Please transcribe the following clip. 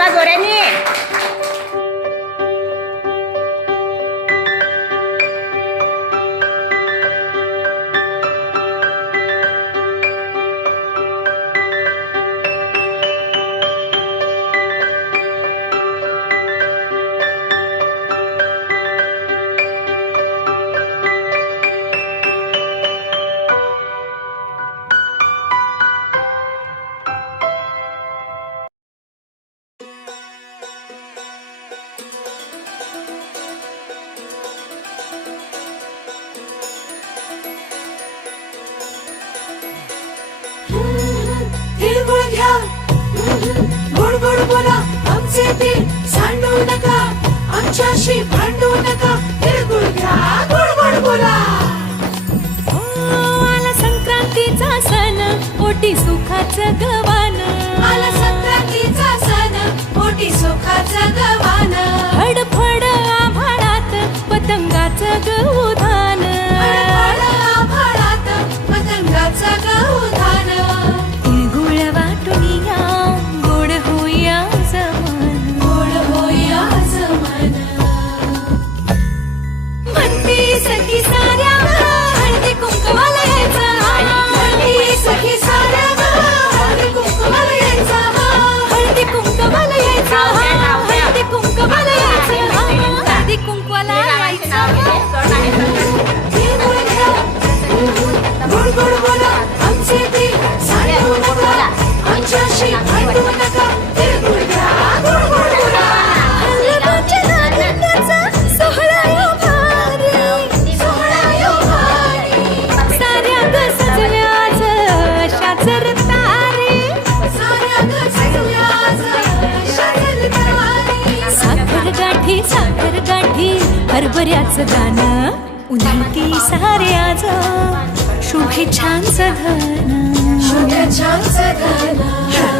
કરવા દોરે ને बोला आमचे ते सांडू नका. आमच्याशी भांडू नका. तिळगुळ घ्या हो, संक्रांतीचा सण. ओटी सुखाचं गवा हरभऱ्याचं गाणं उन्हाती सारे आज शुभेच्छांचं धन शुभेच्छांचं धन